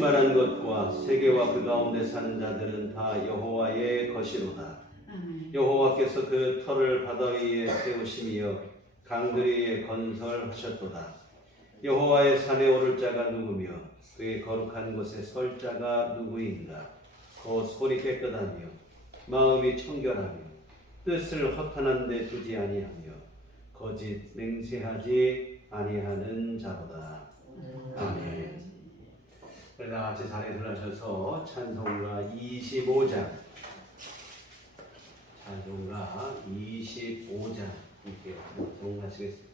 충만한 것과 세계와 그 가운데 사는 자들은 다 여호와의 것이로다. 여호와께서 그 터를 바다 위에 세우심이여 강들 위에 건설하셨도다. 여호와의 산에 오를 자가 누구며 그의 거룩한 곳에 설 자가 누구인가. 곧 손이 깨끗하며 마음이 청결하며 뜻을 허탄한 데 두지 아니하며 거짓 맹세하지 아니하는 자로다. 아멘. 다 같이 자리에 들어가셔서 찬송가 25장 함께 봉헌하시겠습니다.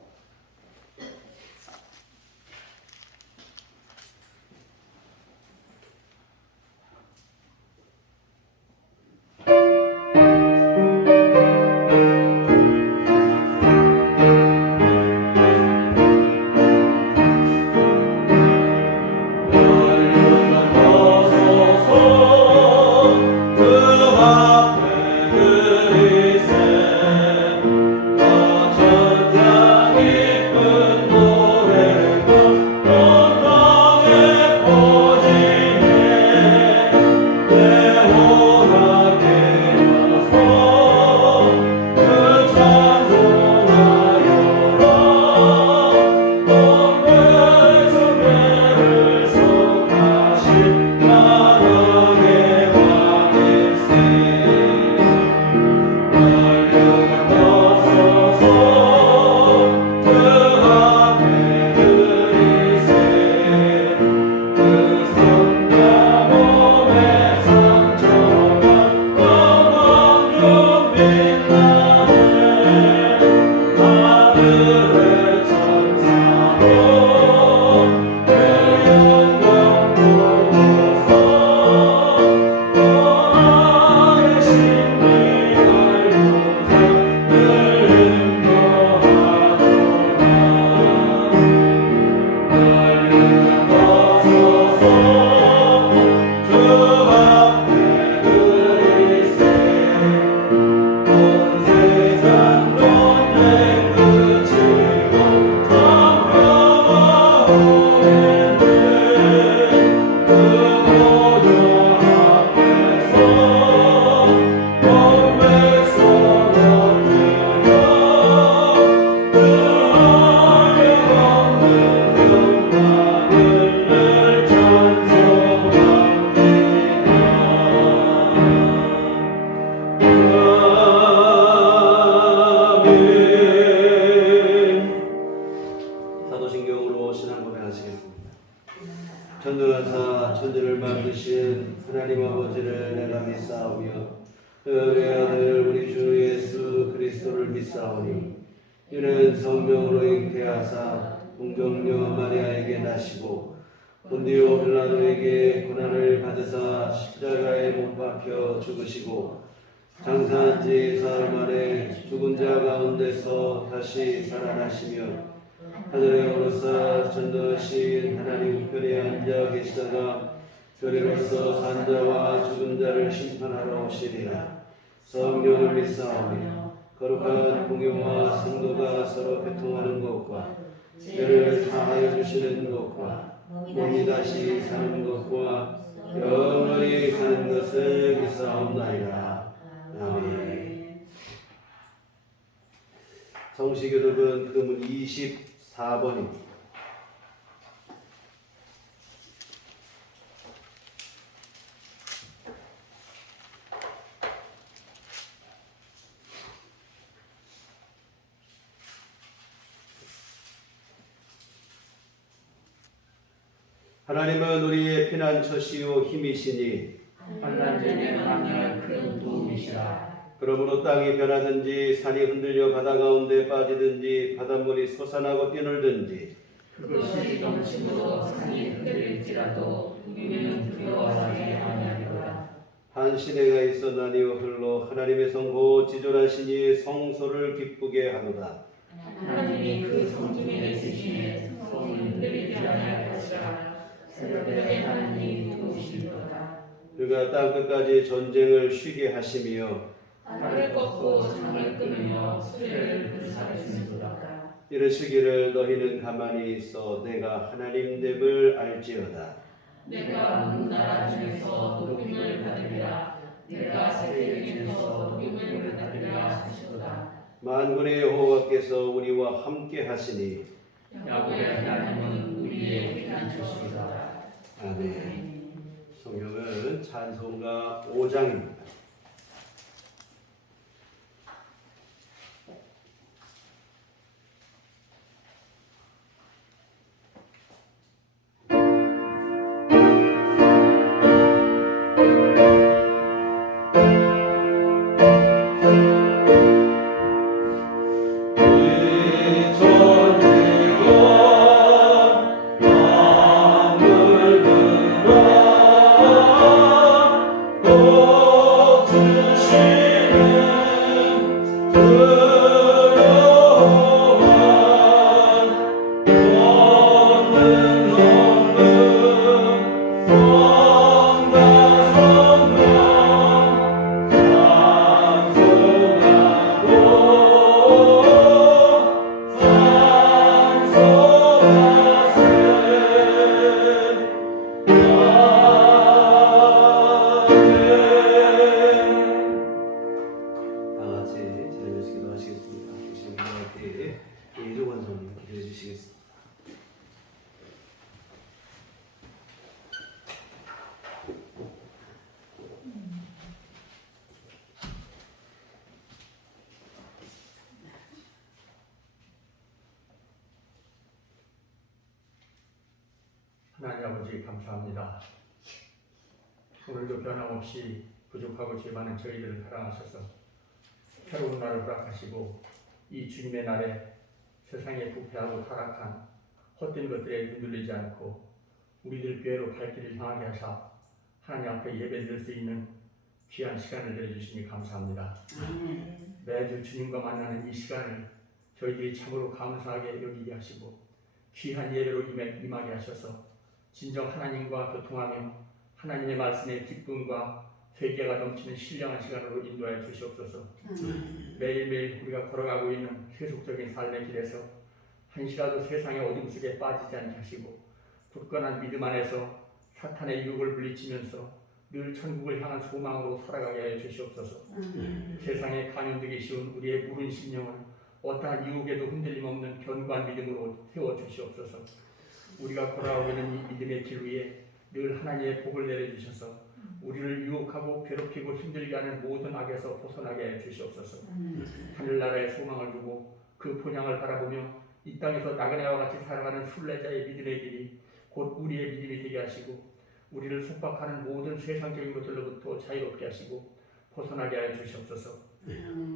전능하사 천지를 만드신 하나님 아버지를 내가 믿사오며 그의 아들 우리 주 예수 그리스도를 믿사오니 이는 성령으로 잉태하사 동정녀 마리아에게 나시고 본디오 빌라도에게 고난을 받으사 십자가에 못 박혀 죽으시고 장사한 지 사흘 만에 죽은 자 가운데서 다시 살아나시며 하늘에 오르사 전능하신 하나님 우편에 앉아 계시다가 별에로서 산 자와 죽은 자를 심판하러 오시리라. 성령을 믿사오며 거룩한 공교와 성도가 서로 교통하는 것과 죄를 사하여 주시는 것과 몸이 다시 사는 것과 영원히 사는 것을 믿사옵나이다. 아멘. 성시교독은 금은 24번입니다. 하나님은 우리의 피난처시요 힘이시니 환난 전에 만날 큰 도움이시라. 그러므로 땅이 변하든지 산이 흔들려 바다 가운데 빠지든지 바닷물이 솟아나고 뛰놀든지 그것이 넘치고 산이 흔들릴지라도 우리는 두려워하지 아니하리라. 한 시내가 있었나니요 흘러 하나님의 성고 지존하시니 성소를 기쁘게 하도다. 하나님이 그 성중에 계시니 성이 흔들리지 아니할 것이라. 새벽에 하나님이 도우시리로다. 그가 땅 끝까지 전쟁을 쉬게 하시며 달을 꺾고 창을 끊으며 수레를 불사르시리로다. 이르시기를 너희는 가만히 있어 내가 하나님 됨을 알지어다. 내가 온 나라 중에서 높임을 받으리라. 내가 세계 중에서 높임을 받으리라 하시도다. 만군의 여호와께서 우리와 함께 하시니 야곱의 하나님은 우리의 피난처시다. 아멘. 성경은 찬송가 5장입니다. 하나님 아버지 감사합니다. 오늘도 변함없이 부족하고 죄 많은 저희들을 사랑하셔서 새로운 날을 허락하시고 이 주님의 날에 세상에 부패하고 타락한 헛된 것들에 흔들리지 않고 우리들 교회로 갈 길을 향하게 하사 하나님 앞에 예배드릴 수 있는 귀한 시간을 내주시니 감사합니다. 매주 주님과 만나는 이 시간을 저희들이 참으로 감사하게 여기게 하시고 귀한 예배로 임하게 하셔서 진정 하나님과 교통하며 하나님의 말씀의 기쁨과 회개가 넘치는 신령한 시간으로 인도하여 주시옵소서. 매일매일 우리가 걸어가고 있는 세속적인 삶의 길에서 한시라도 세상의 어둠 속에 빠지지 않게 하시고 굳건한 믿음 안에서 사탄의 유혹을 물리치면서 늘 천국을 향한 소망으로 살아가게 하여 주시옵소서. 세상에 감염되기 쉬운 우리의 무른 심령을 어떠한 유혹에도 흔들림 없는 견고한 믿음으로 세워 주시옵소서. 우리가 걸어가고 있는 이 믿음의 길 위에 늘 하나님의 복을 내려주셔서 우리를 유혹하고 괴롭히고 힘들게 하는 모든 악에서 벗어나게 해 주시옵소서. 하늘나라의 소망을 두고 그 본향을 바라보며 이 땅에서 나그네와 같이 살아가는 순례자의 믿음의 길이 곧 우리의 믿음이 되게 하시고 우리를 속박하는 모든 세상적인 것들로부터 자유롭게 하시고 벗어나게 하여 주시옵소서.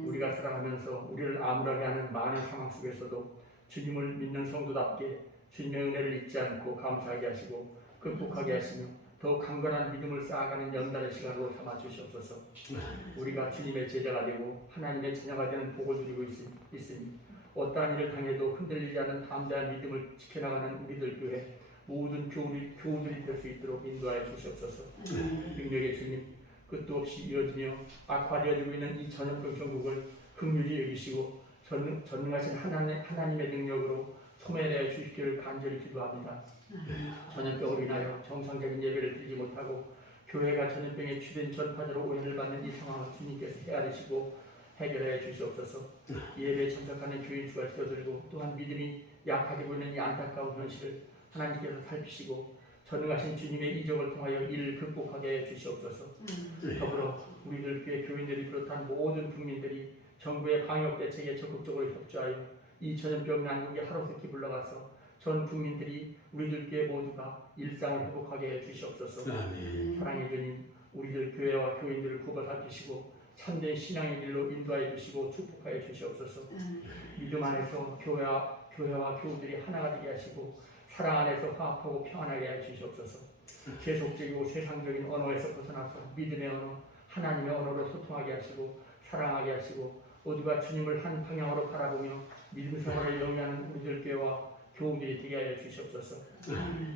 우리가 살아가면서 우리를 암울하게 하는 많은 상황 속에서도 주님을 믿는 성도답게 주님의 은혜를 잊지 않고 감사하게 하시고 극복하게 하시며 더 강건한 믿음을 쌓아가는 연단의 시간으로 삼아 주시옵소서. 우리가 주님의 제자가 되고 하나님의 자녀가 되는 복을 누리고 있으니 어떠한 일을 당해도 흔들리지 않는 담대한 믿음을 지켜나가는 우리들 교회 모든 교우들이 될 수 있도록 인도하여 주시옵소서. 능력의 주님 끝도 없이 이어지며 악화되어지고 있는 이 전염병 전국을 긍휼히 여기시고 전능하신 하나님의 능력으로 소멸하여 주시기를 간절히 기도합니다. 전염병으로 인하여 정상적인 예배를 드리지 못하고 교회가 전염병에 취된 전파자로 오해를 받는 이 상황을 주님께서 헤아리시고 해결하여 주시옵소서. 예배에 참석하는 교인 수가 줄어들고 또한 믿음이 약하게 보이는 이 안타까운 현실을 하나님께서 살피시고 전능하신 주님의 이적을 통하여 이를 극복하게 해 주시옵소서. 더불어 우리들 교인들이 비롯한 모든 국민들이 정부의 방역 대책에 적극적으로 협조하여 이 전염병 난국에 하루속히 물러가서 전 국민들이 우리들 교회 모두가 일상을 회복하게 해 주시옵소서. 사랑의 주님, 우리들 교회와 교인들을 굽어 살피시고 참된 신앙의 길로 인도하여 주시고 축복하여 주시옵소서. 믿음 안에서 교회와 교우들이 하나가 되게 하시고 사랑 안에서 화합하고 평안하게 해 주시옵소서. 세속적이고 세상적인 언어에서 벗어나서 믿음의 언어, 하나님의 언어로 소통하게 하시고 사랑하게 하시고 모두가 주님을 한 방향으로 바라보며 믿음 생활을 영위하는 우리들 교회와 교우들이 되게 하여 주시옵소서.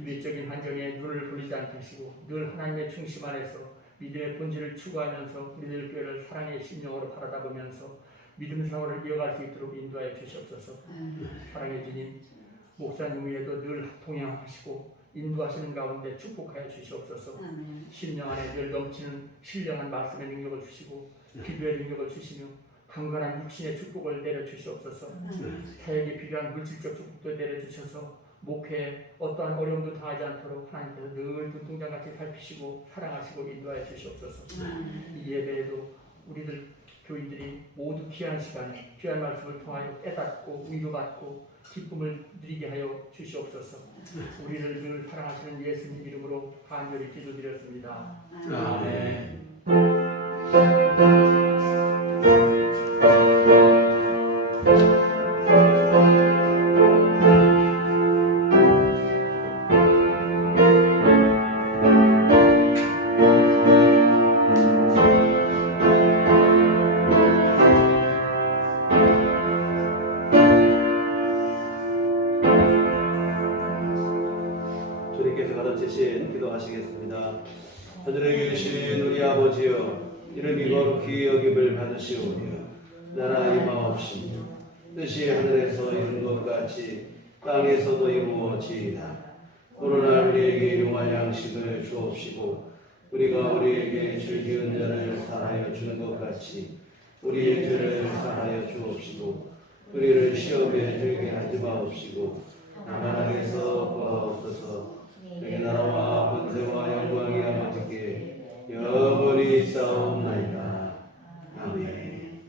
외적인 환경에 눈을 돌리지 않게 하시고 늘 하나님의 중심 안에서 믿음의 본질을 추구하면서 우리들 교회를 사랑의 심령으로 바라보면서 믿음 생활을 이어갈 수 있도록 인도하여 주시옵소서. 사랑의 주님, 목사님 위에도 늘 동행하시고 인도하시는 가운데 축복하여 주시옵소서. 심령 안에 늘 넘치는 신령한 말씀의 능력을 주시고 기도의 능력을 주시며 강건한 육신의 축복을 내려주시옵소서. 사역에 필요한 물질적 축복도 내려주셔서 목회에 어떠한 어려움도 당하지 않도록 하나님께서 늘 눈동자같이 살피시고 사랑하시고 인도하여 주시옵소서. 이 예배에도 우리들 교인들이 모두 귀한 시간에 귀한 말씀을 통하여 깨닫고 위로받고 기쁨을 누리게 하여 주시옵소서. 우리를 늘 사랑하시는 예수님 이름으로 간절히 기도드렸습니다. 아멘. 주님께서 가르치신 기도하시겠습니다. 하늘에 계신 우리 아버지여, 이름이 거룩히 여김을 받으시오며 나라 임하옵시며 뜻이 하늘에서 이룬 것 같이 땅에서도 이루어지이다. 오늘날 우리에게 일용할 양식을 주옵시고 우리가 우리에게 죄 지은 자를 사하여 주는 것 같이 우리의 죄를 사하여 주옵시고 우리를 시험에 들게 하지 마옵시고 하나님께서 구하옵소서. 내 나라와 권세와 영광이 아버지께 영원히 있사옵나이다. 아멘.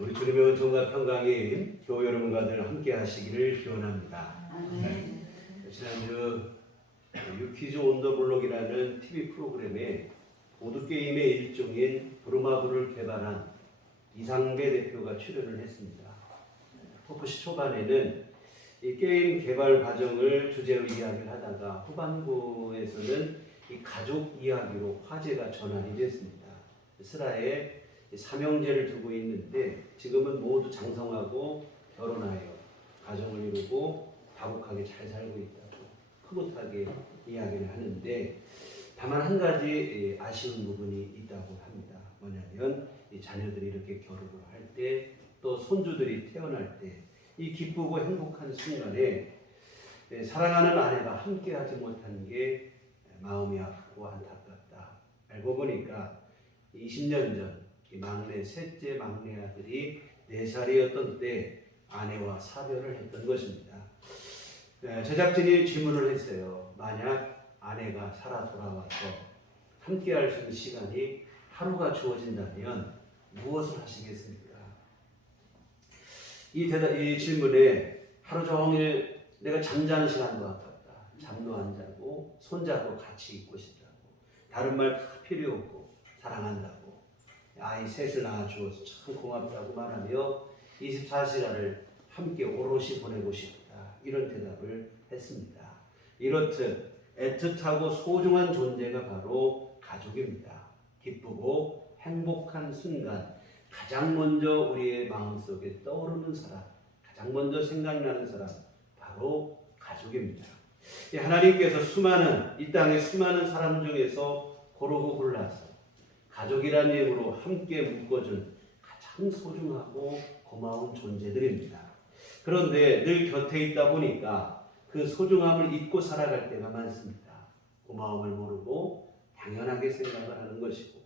우리 주님의 은총과 평강이 교회 여러분과 늘 함께 하시기를 기원합니다. 지난주 유퀴즈 온 더 블록이라는 TV 프로그램에 보드게임의 일종인 브루마블을 개발한 이상배 대표가 출연을 했습니다. 토크시 초반에는 이 게임 개발 과정을 주제로 이야기를 하다가 후반부에서는 이 가족 이야기로 화제가 전환이 됐습니다. 슬하에 삼형제를 두고 있는데 지금은 모두 장성하고 결혼하여 가정을 이루고 다복하게 잘 살고 있다고 흐뭇하게 이야기를 하는데 다만 한 가지 아쉬운 부분이 있다고 합니다. 뭐냐면 이 자녀들이 이렇게 결혼을 할 때 또 손주들이 태어날 때 이 기쁘고 행복한 순간에 사랑하는 아내가 함께하지 못하는 게 마음이 아프고 안타깝다. 알고 보니까 20년 전 막내 셋째 막내 아들이 4살이었던 때 아내와 사별을 했던 것입니다. 제작진이 질문을 했어요. 만약 아내가 살아 돌아와서 함께할 수 있는 시간이 하루가 주어진다면 무엇을 하시겠습니까? 이 질문에 하루 종일 내가 잠자는 시간도 아깝다. 잠도 안 자고 손잡고 같이 있고 싶다고. 다른 말 다 필요 없고 사랑한다고. 아이 셋을 낳아주어서 참 고맙다고 말하며 24시간을 함께 오롯이 보내고 싶다. 이런 대답을 했습니다. 이렇듯 애틋하고 소중한 존재가 바로 가족입니다. 기쁘고 행복한 순간 가장 먼저 우리의 마음속에 떠오르는 사람, 가장 먼저 생각나는 사람 바로 가족입니다. 하나님께서 이 땅의 수많은 사람 중에서 고르고 골라서 가족이라는 이름으로 함께 묶어준 가장 소중하고 고마운 존재들입니다. 그런데 늘 곁에 있다 보니까 그 소중함을 잊고 살아갈 때가 많습니다. 고마움을 모르고 당연하게 생각을 하는 것이고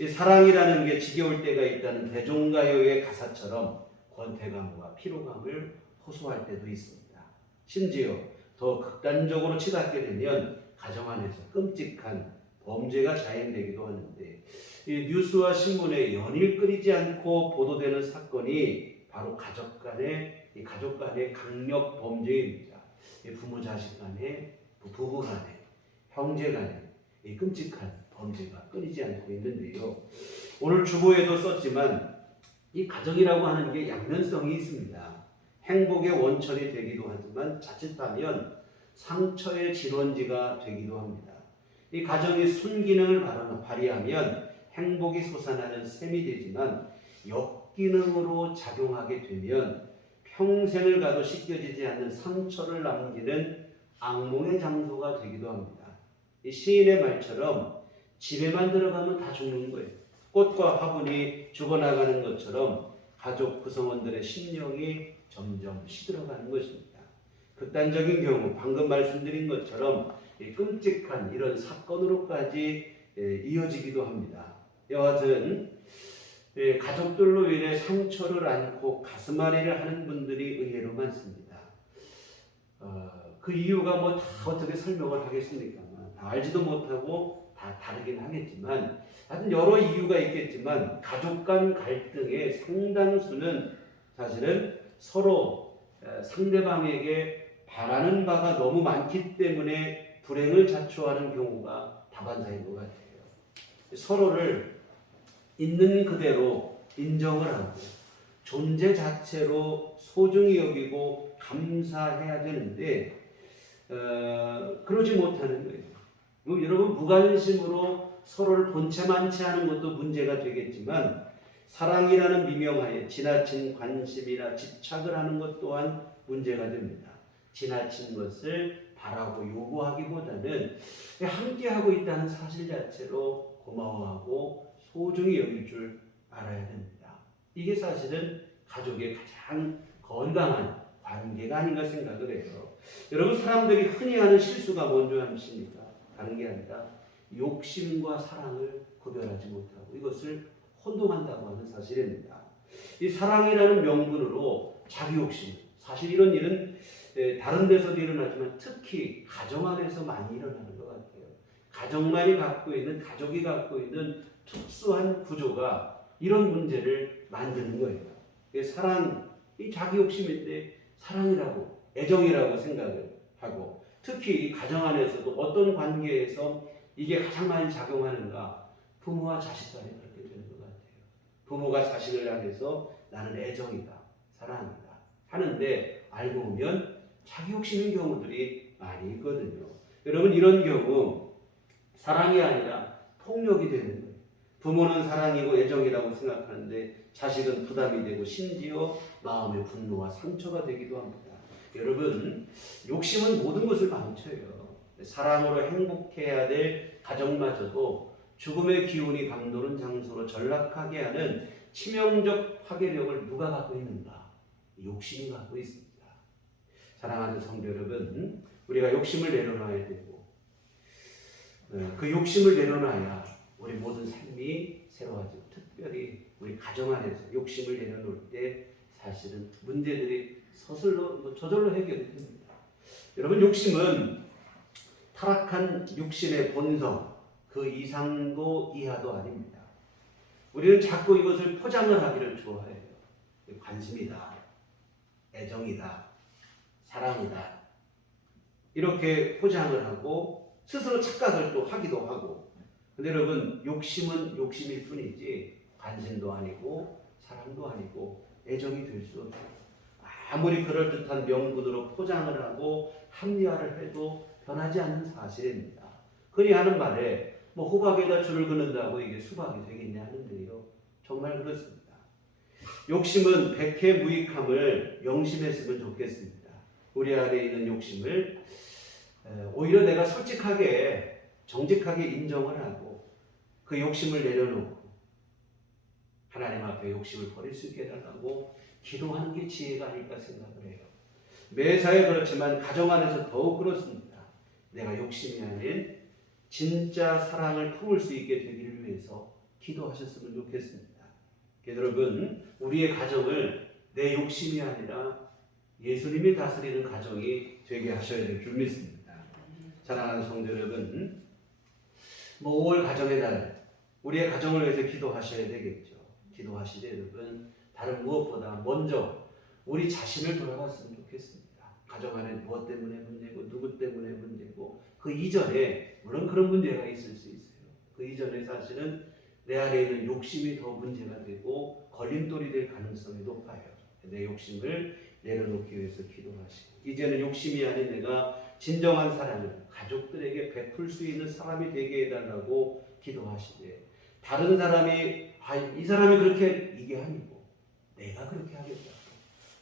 이 사랑이라는 게 지겨울 때가 있다는 대종가요의 가사처럼 권태감과 피로감을 호소할 때도 있습니다. 심지어 더 극단적으로 치닫게 되면 가정 안에서 끔찍한 범죄가 자행되기도 하는데 이 뉴스와 신문에 연일 끊이지 않고 보도되는 사건이 바로 가족 간의 강력 범죄입니다. 부모 자식 간에, 부부 간에, 형제 간에 이 끔찍한 범죄가 끊이지 않고 있는데요. 오늘 주보에도 썼지만 이 가정이라고 하는 게 양면성이 있습니다. 행복의 원천이 되기도 하지만 자칫하면 상처의 진원지가 되기도 합니다. 이 가정이 순기능을 발휘하면 행복이 솟아나는 셈이 되지만 역기능으로 작용하게 되면 평생을 가도 씻겨지지 않는 상처를 남기는 악몽의 장소가 되기도 합니다. 이 시인의 말처럼 집에만 들어가면 다 죽는 거예요. 꽃과 화분이 죽어나가는 것처럼 가족 구성원들의 심령이 점점 시들어가는 것입니다. 극단적인 경우 방금 말씀드린 것처럼 끔찍한 이런 사건으로까지 이어지기도 합니다. 여하튼 가족들로 인해 상처를 안고 가슴앓이를 하는 분들이 의외로 많습니다. 그 이유가 뭐 다 어떻게 설명을 하겠습니까? 다 알지도 못하고 다 다르긴 하겠지만 하여튼 여러 이유가 있겠지만 가족 간 갈등의 상당수는 사실은 서로 상대방에게 바라는 바가 너무 많기 때문에 불행을 자초하는 경우가 다반사인 것 같아요. 서로를 있는 그대로 인정을 하고 존재 자체로 소중히 여기고 감사해야 되는데 그러지 못하는 거예요. 여러분 무관심으로 서로를 본체만치 하는 것도 문제가 되겠지만 사랑이라는 미명하에 지나친 관심이나 집착을 하는 것 또한 문제가 됩니다. 지나친 것을 바라고 요구하기보다는 함께하고 있다는 사실 자체로 고마워하고 소중히 여길 줄 알아야 됩니다. 이게 사실은 가족의 가장 건강한 관계가 아닌가 생각을 해요. 여러분 사람들이 흔히 하는 실수가 뭔지 아십니까? 다른 게 아니라 욕심과 사랑을 구별하지 못하고 이것을 혼동한다고 하는 사실입니다. 이 사랑이라는 명분으로 자기 욕심, 사실 이런 일은 다른 데서도 일어나지만 특히 가정 안에서 많이 일어나는 것 같아요. 가족이 갖고 있는 특수한 구조가 이런 문제를 만드는 거예요. 사랑이 자기 욕심인데 사랑이라고 애정이라고 생각을 하고 특히 이 가정 안에서도 어떤 관계에서 이게 가장 많이 작용하는가 부모와 자식 간에 그렇게 되는 것 같아요. 부모가 자식을 향해서 나는 애정이다, 사랑이다 하는데 알고 보면 자기 욕심인 경우들이 많이 있거든요. 여러분 이런 경우 사랑이 아니라 폭력이 되는 거예요. 부모는 사랑이고 애정이라고 생각하는데 자식은 부담이 되고 심지어 마음의 분노와 상처가 되기도 합니다. 여러분 욕심은 모든 것을 망쳐요. 사랑으로 행복해야 될 가정마저도 죽음의 기운이 감도는 장소로 전락하게 하는 치명적 파괴력을 누가 갖고 있는가? 욕심이 갖고 있습니다. 사랑하는 성도 여러분, 우리가 욕심을 내려놔야 되고 그 욕심을 내려놔야 우리 모든 삶이 새로워지고 특별히 우리 가정 안에서 욕심을 내려놓을 때 사실은 문제들이 저절로 해결이 됩니다. 여러분 욕심은 타락한 육신의 본성 그 이상도 이하도 아닙니다. 우리는 자꾸 이것을 포장을 하기를 좋아해요. 관심이다, 애정이다, 사랑이다 이렇게 포장을 하고 스스로 착각을 또 하기도 하고 근데 여러분 욕심은 욕심일 뿐이지 관심도 아니고 사랑도 아니고 애정이 될 수 없어요. 아무리 그럴듯한 명분으로 포장을 하고 합리화를 해도 변하지 않는 사실입니다. 흔히 하는 말에 호박에다 줄을 긋는다고 이게 수박이 되겠냐 하는데요. 정말 그렇습니다. 욕심은 백해무익함을 명심했으면 좋겠습니다. 우리 안에 있는 욕심을 오히려 내가 솔직하게 정직하게 인정을 하고 그 욕심을 내려놓고 하나님 앞에 욕심을 버릴 수 있게 해달라고 기도하는 게 지혜가 아닐까 생각을 해요. 매사에 그렇지만 가정 안에서 더욱 그렇습니다. 내가 욕심이 아닌 진짜 사랑을 품을 수 있게 되기를 위해서 기도하셨으면 좋겠습니다. 여러분 우리의 가정을 내 욕심이 아니라 예수님이 다스리는 가정이 되게 하셔야 될 줄 믿습니다. 사랑하는 성도 여러분 5월 가정의 달 우리의 가정을 위해서 기도하셔야 되겠죠. 기도하시되 여러분 다른 무엇보다 먼저 우리 자신을 돌아봤으면 좋겠습니다. 가정 안에 무엇 때문에 문제고 누구 때문에 문제고 그 이전에 물론 그런 문제가 있을 수 있어요. 그 이전에 사실은 내 안에 있는 욕심이 더 문제가 되고 걸림돌이 될 가능성이 높아요. 내 욕심을 내려놓기 위해서 기도하시고 이제는 욕심이 아닌 내가 진정한 사랑을 가족들에게 베풀 수 있는 사람이 되게 해달라고 기도하시되 다른 사람이 이 사람이 그렇게 이게 아니고 내가 그렇게 하겠다고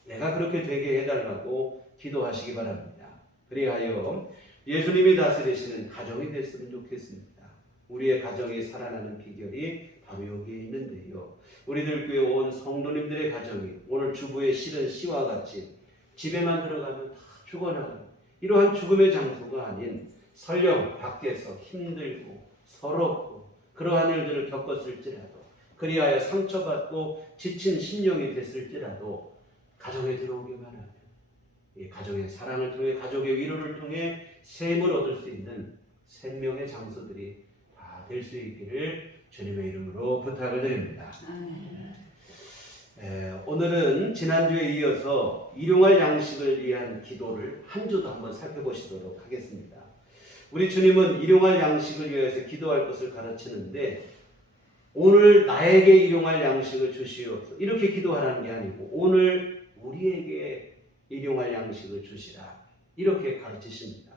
내가 그렇게 되게 해달라고 기도하시기 바랍니다. 그리하여 예수님이 다스리시는 가정이 됐으면 좋겠습니다. 우리의 가정이 살아나는 비결이 바로 여기에 있는데요. 우리들 교회 온 성도님들의 가정이 오늘 주부의 실은 시와 같이 집에만 들어가면 다 죽어나가는 이러한 죽음의 장소가 아닌 설령 밖에서 힘들고 서럽고 그러한 일들을 겪었을지라도 그리하여 상처받고 지친 심령이 됐을지라도 가정에 들어오기만 하면 이 가정의 사랑을 통해 가족의 위로를 통해 샘을 얻을 수 있는 생명의 장소들이 다 될 수 있기를 주님의 이름으로 부탁을 드립니다. 오늘은 지난주에 이어서 일용할 양식을 위한 기도를 한 주도 한번 살펴보시도록 하겠습니다. 우리 주님은 일용할 양식을 위해서 기도할 것을 가르치는데 오늘 나에게 일용할 양식을 주시옵소서 이렇게 기도하라는 게 아니고 오늘 우리에게 일용할 양식을 주시라 이렇게 가르치십니다.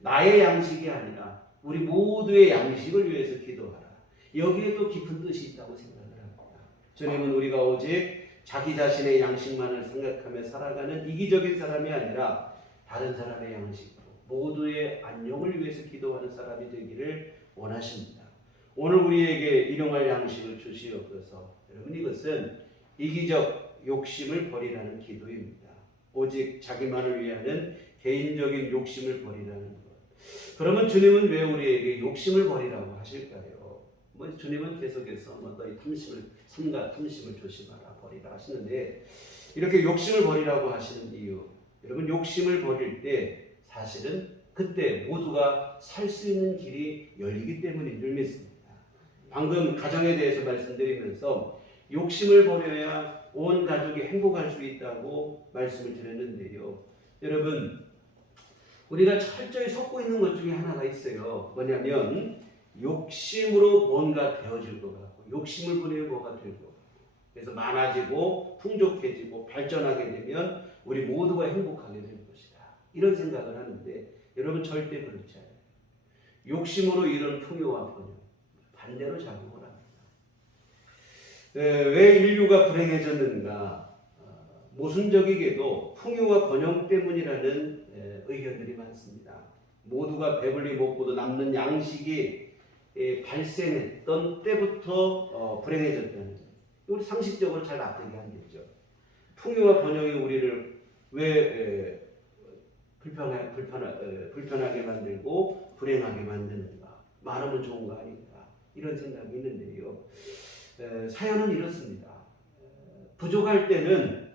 나의 양식이 아니라 우리 모두의 양식을 위해서 기도하라. 여기에도 깊은 뜻이 있다고 생각을 합니다. 주님은 우리가 오직 자기 자신의 양식만을 생각하며 살아가는 이기적인 사람이 아니라 다른 사람의 양식으로 모두의 안녕을 위해서 기도하는 사람이 되기를 원하십니다. 오늘 우리에게 일용할 양식을 주시옵소서. 여러분 이것은 이기적 욕심을 버리라는 기도입니다. 오직 자기만을 위하는 개인적인 욕심을 버리라는 것. 그러면 주님은 왜 우리에게 욕심을 버리라고 하실까요? 주님은 계속해서 너희 탐심을 삼가 탐심을 조심하라 버리라 하시는데 이렇게 욕심을 버리라고 하시는 이유 여러분 욕심을 버릴 때 사실은 그때 모두가 살 수 있는 길이 열리기 때문인 줄 믿습니다. 방금 가정에 대해서 말씀드리면서 욕심을 버려야 온 가족이 행복할 수 있다고 말씀을 드렸는데요. 여러분 우리가 철저히 속고 있는 것 중에 하나가 있어요. 뭐냐면 욕심으로 뭔가 되어질 것 같고 욕심을 부리면 뭐가 될 것 같고 그래서 많아지고 풍족해지고 발전하게 되면 우리 모두가 행복하게 될 것이다. 이런 생각을 하는데 여러분 절대 그렇지 않아요. 욕심으로 이런 풍요와 번영 반대로 작용을 합니다. 왜 인류가 불행해졌는가? 모순적이게도 풍요와 번영 때문이라는 의견들이 많습니다. 모두가 배불리 먹고도 남는 양식이 발생했던 때부터 불행해졌다는 거예요. 우리 상식적으로 잘 납득이 안 되죠. 풍요와 번영이 우리를 왜 불편하게 만들고 불행하게 만드는가? 많으면 좋은 거 아닌가? 이런 생각이 있는데요. 사연은 이렇습니다. 부족할 때는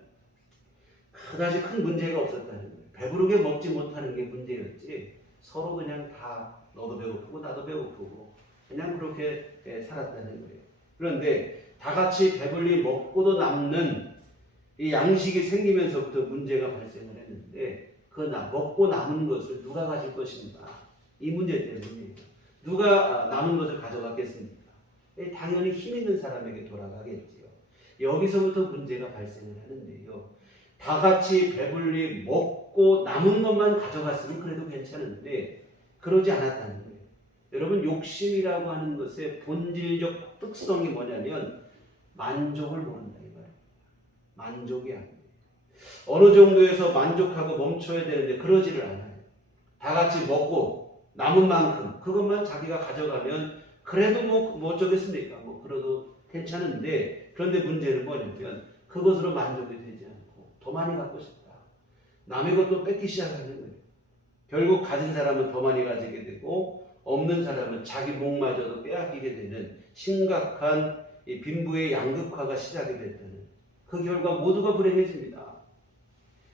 그다지 큰 문제가 없었다는 거예요. 배부르게 먹지 못하는 게 문제였지 서로 그냥 다 너도 배고프고 나도 배고프고 그냥 그렇게 살았다는 거예요. 그런데 다 같이 배불리 먹고도 남는 이 양식이 생기면서부터 문제가 발생을 했는데 그 먹고 남은 것을 누가 가질 것인가 이 문제 때문에 누가 남은 것을 가져갔겠습니까? 당연히 힘 있는 사람에게 돌아가겠지요. 여기서부터 문제가 발생을 하는데요. 다 같이 배불리 먹고 남은 것만 가져갔으면 그래도 괜찮은데 그러지 않았다는 거예요. 여러분 욕심이라고 하는 것의 본질적 특성이 뭐냐면 만족을 모른다 이 말이에요. 만족이 안 돼요. 어느 정도에서 만족하고 멈춰야 되는데 그러지를 않아요. 다 같이 먹고 남은 만큼 그것만 자기가 가져가면 그래도 뭐 어쩌겠습니까? 그래도 괜찮은데 그런데 문제는 뭐냐면 그것으로 만족이 되지 않고 더 많이 갖고 싶다. 남의 것도 뺏기 시작하는 거예요. 결국 가진 사람은 더 많이 가지게 되고 없는 사람은 자기 목마저도 빼앗기게 되는 심각한 이 빈부의 양극화가 시작이 됐다는 그 결과 모두가 불행해집니다.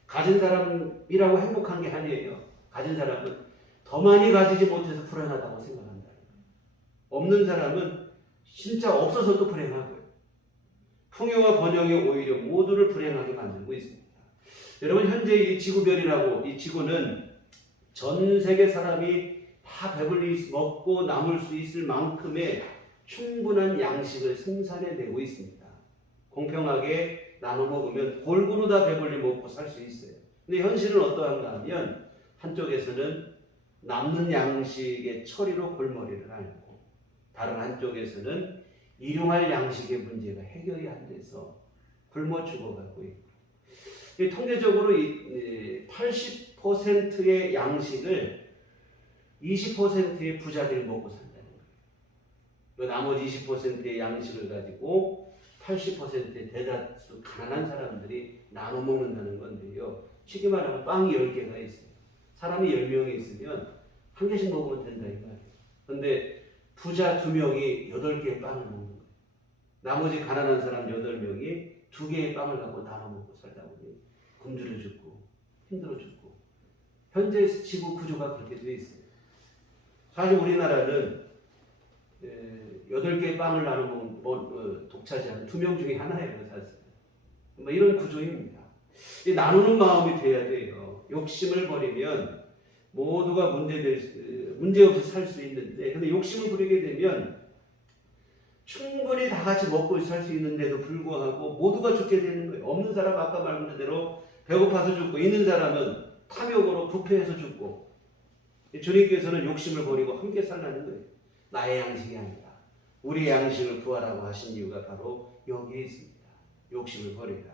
가진 사람이라고 행복한 게 아니에요. 가진 사람은 더 많이 가지지 못해서 불안하다고 생각한다. 없는 사람은 진짜 없어서 또 불행하고요. 풍요와 번영이 오히려 모두를 불행하게 만들고 있습니다. 여러분 현재 이 지구별이라고 이 지구는 전 세계 사람이 다 배불리 먹고 남을 수 있을 만큼의 충분한 양식을 생산해내고 있습니다. 공평하게 나눠 먹으면 골고루 다 배불리 먹고 살 수 있어요. 근데 현실은 어떠한가 하면 한쪽에서는 남는 양식의 처리로 골머리를 앓고 다른 한쪽에서는 일용할 양식의 문제가 해결이 안 돼서 굶어 죽어가고 있고 통계적으로 80%의 양식을 20%의 부자들이 먹고 산다는 거예요. 나머지 20%의 양식을 가지고 80%의 대다수 가난한 사람들이 나눠 먹는다는 건데요. 쉽게만 하면 빵이 10개가 있어요. 사람이 10명이 있으면 한 개씩 먹으면 된다 이 말이에요. 근데 부자 2명이 8개의 빵을 먹는 거예요. 나머지 가난한 사람 8명이 2개의 빵을 갖고 나눠 먹고 살다 보니 굶주려 죽고 힘들어 죽고 현재 지구 구조가 그렇게 되어 있어요. 사실 우리나라는 8개의 빵을 나눠 먹는 독차지하는 2명 중에 하나예요. 사실 뭐 이런 구조입니다. 이 나누는 마음이 돼야 돼요. 욕심을 버리면 모두가 문제없이 살 수 있는데, 근데 욕심을 부리게 되면 충분히 다 같이 먹고 살 수 있는데도 불구하고 모두가 죽게 되는 거예요. 없는 사람 아까 말한 대로 배고파서 죽고, 있는 사람은 탐욕으로 부패해서 죽고. 주님께서는 욕심을 버리고 함께 살라는 거예요. 나의 양식이 아니라 우리의 양식을 구하라고 하신 이유가 바로 여기에 있습니다. 욕심을 버리라.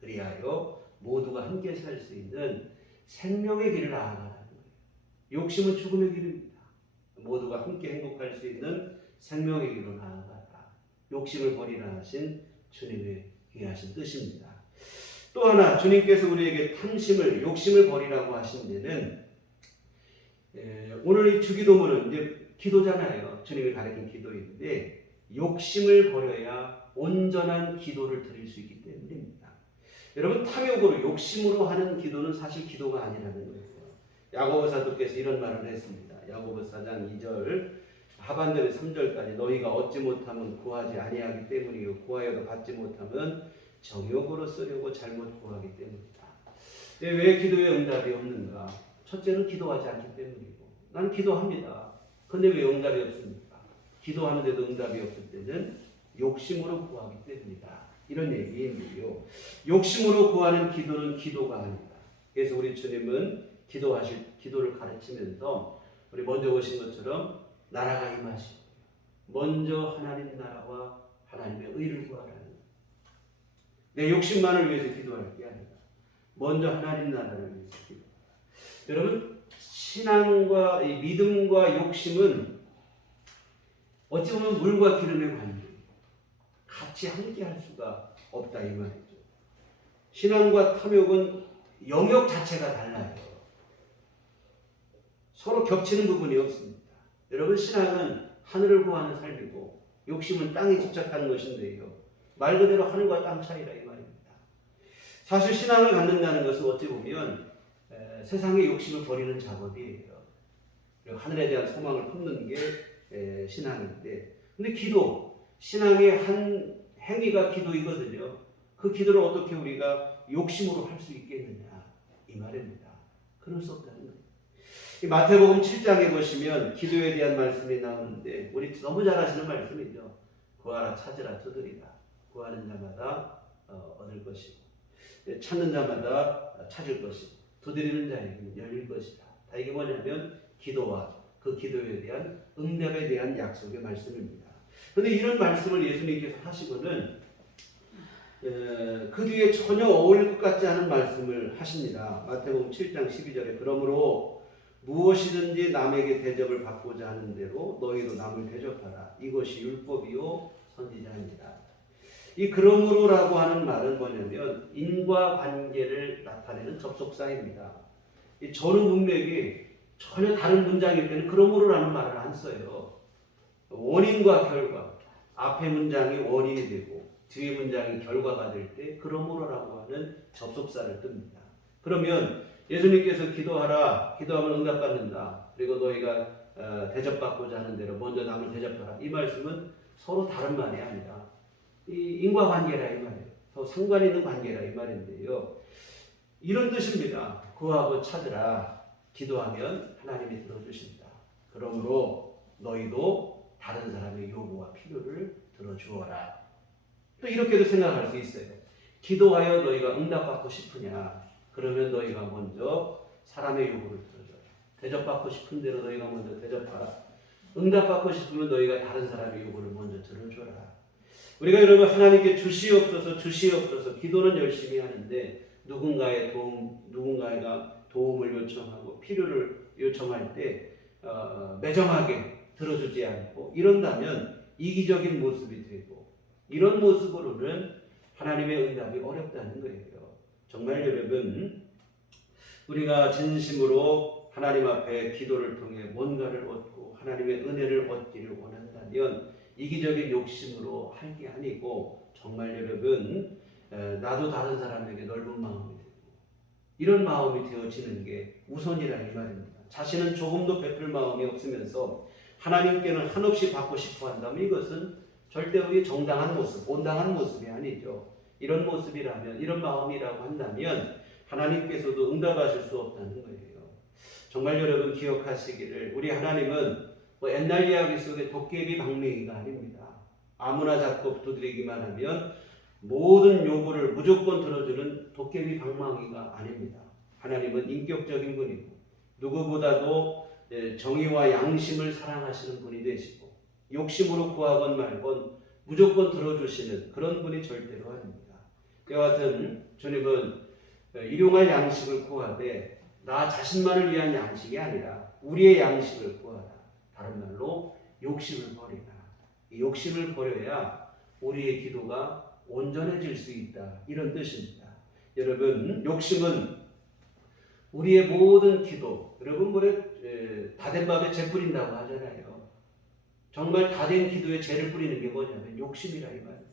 그리하여 모두가 함께 살 수 있는 생명의 길을 나아가라는 거예요. 욕심은 죽음의 길입니다. 모두가 함께 행복할 수 있는 생명의 길로 나아가라. 욕심을 버리라 하신 주님의 귀하신 뜻입니다. 또 하나 주님께서 우리에게 탐심을 욕심을 버리라고 하신 데는 오늘 이 주기도문은 이제 기도잖아요. 주님이 가르친 기도인데 욕심을 버려야 온전한 기도를 드릴 수 있기 때문입니다. 여러분 탐욕으로 욕심으로 하는 기도는 사실 기도가 아니라는 거예요. 야고보 사도께서 이런 말을 했습니다. 야고보 4장 2절 하반절의 3절까지 너희가 얻지 못하면 구하지 아니하기 때문이요 구하여도 받지 못하면 정욕으로 쓰려고 잘못 구하기 때문이다. 왜 기도에 응답이 없는가? 첫째는 기도하지 않기 때문이고 나는 기도합니다. 그런데 왜 응답이 없습니까? 기도하는데도 응답이 없을 때는 욕심으로 구하기 때문이다. 이런 얘기인데요. 욕심으로 구하는 기도는 기도가 아니다. 그래서 우리 주님은 기도를 가르치면서 우리 먼저 오신 것처럼 나라가 임하시고 먼저 하나님 나라와 하나님의 의를 구하라는 내 욕심만을 위해서 기도할 게 아니라 먼저 하나님 나라를 위해서 기도. 여러분 신앙과 이 믿음과 욕심은 어찌 보면 물과 기름의 관계. 같이 함께 할 수가 없다 이 말이죠. 신앙과 탐욕은 영역 자체가 달라요. 서로 겹치는 부분이 없습니다. 여러분 신앙은 하늘을 구하는 삶이고 욕심은 땅에 집착하는 것인데요. 말 그대로 하늘과 땅 차이라 이 말입니다. 사실 신앙을 갖는다는 것은 어찌 보면 세상의 욕심을 버리는 작업이에요. 하늘에 대한 소망을 품는 게 신앙인데, 근데 신앙의 한 행위가 기도이거든요. 그 기도를 어떻게 우리가 욕심으로 할 수 있겠느냐 이 말입니다. 그럴 수 없다는 거예요. 이 마태복음 7장에 보시면 기도에 대한 말씀이 나오는데 우리 너무 잘 아시는 말씀이죠. 구하라 찾으라 두드리라. 구하는 자마다 얻을 것이고 찾는 자마다 찾을 것이고 두드리는 자에게는 열릴 것이다. 다 이게 뭐냐면 기도와 그 기도에 대한 응답에 대한 약속의 말씀입니다. 그런데 이런 말씀을 예수님께서 하시고는 그 뒤에 전혀 어울릴 것 같지 않은 말씀을 하십니다. 마태복음 7장 12절에 그러므로 무엇이든지 남에게 대접을 받고자 하는 대로 너희도 남을 대접하라. 이것이 율법이요 선지자입니다. 이 그러므로라고 하는 말은 뭐냐면 인과관계를 나타내는 접속사입니다. 이 저는 문맥이 전혀 다른 문장일 때는 그러므로라는 말을 안 써요. 원인과 결과, 앞에 문장이 원인이 되고 뒤에 문장이 결과가 될 때 그러므로라고 하는 접속사를 뜹니다. 그러면 예수님께서 기도하면 응답받는다. 그리고 너희가 대접받고자 하는 대로 먼저 남을 대접하라. 이 말씀은 서로 다른 말이 아니라 이 인과관계라 이 말이에요. 더 상관 있는 관계라 이 말인데요. 이런 뜻입니다. 구하고 찾으라. 기도하면 하나님이 들어주신다. 그러므로 너희도 다른 사람의 요구와 필요를 들어주어라. 또 이렇게도 생각할 수 있어요. 기도하여 너희가 응답받고 싶으냐? 그러면 너희가 먼저 사람의 요구를 들어줘라. 대접받고 싶은 대로 너희가 먼저 대접하라. 응답받고 싶으면 너희가 다른 사람의 요구를 먼저 들어줘라. 우리가 여러분 하나님께 주시옵소서 기도는 열심히 하는데 누군가가 도움을 요청하고 필요를 요청할 때 매정하게 들어주지 않고 이런다면 이기적인 모습이 되고 이런 모습으로는 하나님의 응답이 어렵다는 거예요. 정말 여러분 우리가 진심으로 하나님 앞에 기도를 통해 뭔가를 얻고 하나님의 은혜를 얻기를 원한다면 이기적인 욕심으로 할 게 아니고 정말 여러분 나도 다른 사람에게 넓은 마음이 되고 이런 마음이 되어지는 게 우선이라 이 말입니다. 자신은 조금도 베풀 마음이 없으면서 하나님께는 한없이 받고 싶어 한다면 이것은 절대 우리 정당한 모습, 온당한 모습이 아니죠. 이런 모습이라면, 이런 마음이라고 한다면 하나님께서도 응답하실 수 없다는 거예요. 정말 여러분 기억하시기를 우리 하나님은 뭐 옛날 이야기 속의 도깨비 방맹이가 아닙니다. 아무나 잡고 두드리기만 하면 모든 요구를 무조건 들어주는 도깨비 방망이가 아닙니다. 하나님은 인격적인 분이고 누구보다도 정의와 양심을 사랑하시는 분이 되시고 욕심으로 구하건 말건 무조건 들어주시는 그런 분이 절대로 아닙니다. 그와 같은 주님은 일용할 양식을 구하되 나 자신만을 위한 양식이 아니라 우리의 양식을 구하라. 다른 말로 욕심을 버리라. 이 욕심을 버려야 우리의 기도가 온전해질 수 있다. 이런 뜻입니다. 여러분 욕심은 우리의 모든 기도, 여러분 다된 밥에 재 뿌린다고 하잖아요. 정말 다된 기도에 재를 뿌리는 게 뭐냐면 욕심이라 이 말입니다.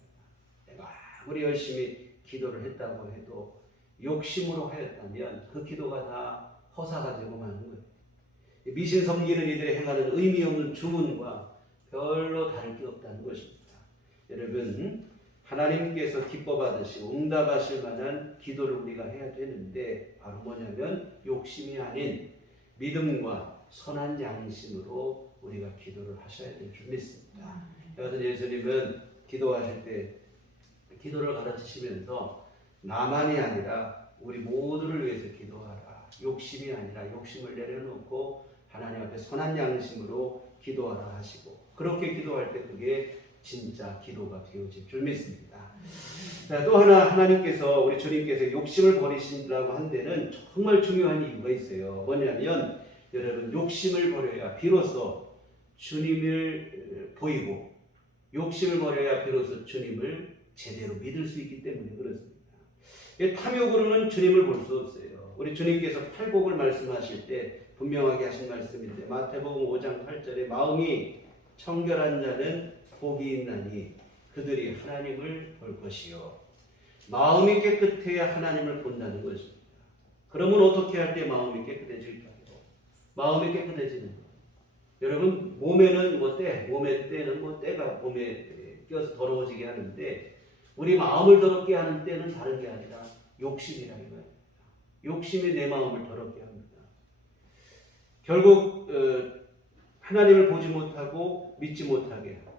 내가 아무리 열심히 기도를 했다고 해도 욕심으로 하였다면 그 기도가 다 허사가 되고 마는 거예요. 미신 섬기는 이들의 행하는 의미 없는 주문과 별로 다를 게 없다는 것입니다. 여러분 하나님께서 기뻐 받으시고 응답하실 만한 기도를 우리가 해야 되는데 바로 뭐냐면 욕심이 아닌 믿음과 선한 양심으로 우리가 기도를 하셔야 될 줄 믿습니다. 여하튼 예수님은 기도하실 때 기도를 가르치시면서 나만이 아니라 우리 모두를 위해서 기도하라. 욕심이 아니라 욕심을 내려놓고 하나님 앞에 선한 양심으로 기도하라 하시고 그렇게 기도할 때 그게 진짜 기도가 되어질 줄 믿습니다. 자, 또 하나 하나님께서 우리 주님께서 욕심을 버리신다고 한 데는 정말 중요한 이유가 있어요. 뭐냐면 여러분 욕심을 버려야 비로소 주님을 보이고 욕심을 버려야 비로소 주님을 제대로 믿을 수 있기 때문에 그렇습니다. 탐욕으로는 주님을 볼 수 없어요. 우리 주님께서 팔복을 말씀하실 때 분명하게 하신 말씀인데 마태복음 5장 8절에 마음이 청결한 자는 복이 있나니 그들이 하나님을 볼 것이요. 마음이 깨끗해야 하나님을 본다는 것입니다. 그러면 어떻게 할 때 마음이 깨끗해질까요? 마음이 깨끗해지는 것. 여러분 몸에는 몸의 때는 때가 몸에 껴서 더러워지게 하는데 우리 마음을 더럽게 하는 때는 다른 게 아니라 욕심이라 이거예요. 욕심이 내 마음을 더럽게 합니다. 결국 하나님을 보지 못하고 믿지 못하게 하고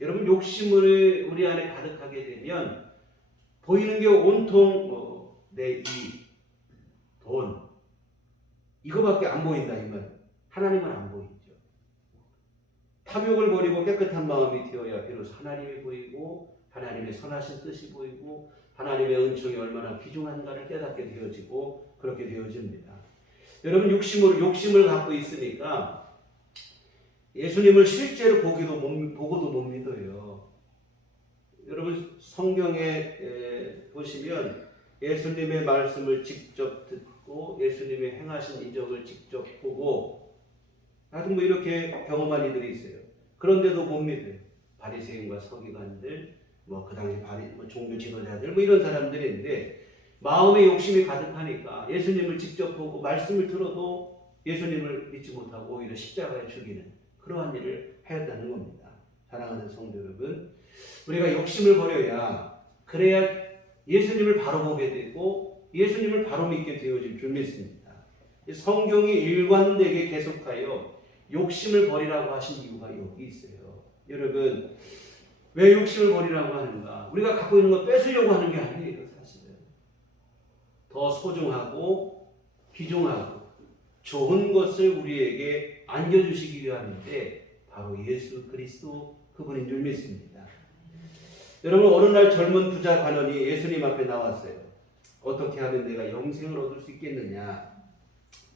여러분 욕심을 우리 안에 가득하게 되면 보이는 게 온통 내 돈 이거밖에 안 보인다 이 말. 하나님은 안 보이죠. 탐욕을 버리고 깨끗한 마음이 되어야 비로소 하나님이 보이고 하나님의 선하신 뜻이 보이고 하나님의 은총이 얼마나 귀중한가를 깨닫게 되어지고 그렇게 되어집니다. 여러분 욕심을 갖고 있으니까 예수님을 실제로 보고도 못 믿어요. 여러분 성경에 보시면 예수님의 말씀을 직접 듣고 예수님의 행하신 이적을 직접 보고 하여튼 이렇게 경험한 이들이 있어요. 그런데도 못 믿어요. 바리새인과 서기관들 그 당시 종교 지도자들 이런 사람들인데 마음에 욕심이 가득하니까 예수님을 직접 보고 말씀을 들어도 예수님을 믿지 못하고 오히려 십자가에 죽이는 그러한 일을 하였다는 겁니다. 사랑하는 성도 여러분, 우리가 욕심을 버려야 그래야 예수님을 바로 보게 되고 예수님을 바로 믿게 되어질 줄 믿습니다. 성경이 일관되게 계속하여 욕심을 버리라고 하신 이유가 여기 있어요. 여러분 왜 욕심을 버리라고 하는가? 우리가 갖고 있는 거 뺏으려고 하는 게 아니에요. 사실은 더 소중하고 귀중하고 좋은 것을 우리에게 안겨주시기 위함인데 바로 예수 그리스도 그분인 줄 믿습니다. 여러분 어느 날 젊은 부자 관원이 예수님 앞에 나왔어요. 어떻게 하면 내가 영생을 얻을 수 있겠느냐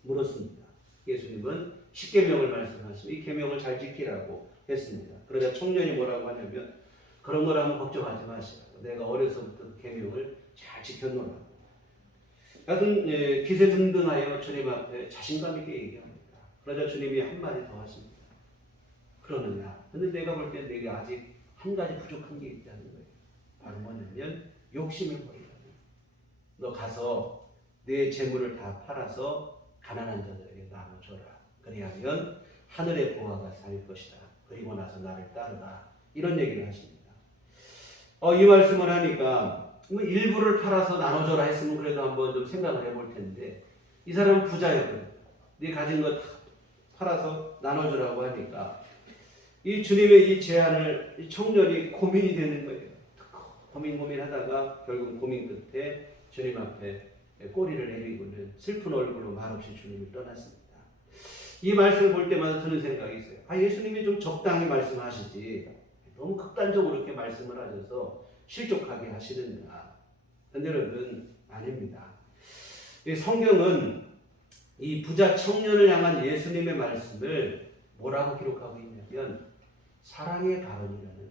물었습니다. 예수님은 십계명을 말씀하시고 이 계명을 잘 지키라고 했습니다. 그러자 청년이 뭐라고 하냐면 그런 거라면 걱정하지 마시라고 내가 어려서부터 그 계명을 잘 지켜놓으라고. 같은 기세등등하여 주님 앞에 자신감 있게 얘기합니다. 그러자 주님이 한마디 더 하십니다. 그러느냐? 근데 내가 볼 때 내게 아직 한 가지 부족한 게 있다는 거예요. 바로 뭐냐면 욕심을 버리라는 거예요. 너 가서 내 재물을 다 팔아서 가난한 자들에게 나눠줘라. 그리하면 하늘의 보화가 쌓일 것이다. 그리고 나서 나를 따르라. 이런 얘기를 하십니다. 이 말씀을 하니까 뭐 일부를 팔아서 나눠줘라 했으면 그래도 한번 좀 생각을 해볼 텐데 이 사람은 부자였거든요. 네 가진 거 다 팔아서 나눠주라고 하니까 이 주님의 이 제안을 이 청년이 고민이 되는 거예요. 고민하다가 결국 고민 끝에 주님 앞에 꼬리를 내리고는 슬픈 얼굴로 말없이 주님을 떠났습니다. 이 말씀을 볼 때마다 드는 생각이 있어요. 예수님이 좀 적당히 말씀하시지 너무 극단적으로 이렇게 말씀을 하셔서 실족하게 하시는가. 근데 여러분 아닙니다. 이 성경은 이 부자 청년을 향한 예수님의 말씀을 뭐라고 기록하고 있냐면 사랑의 발언이라는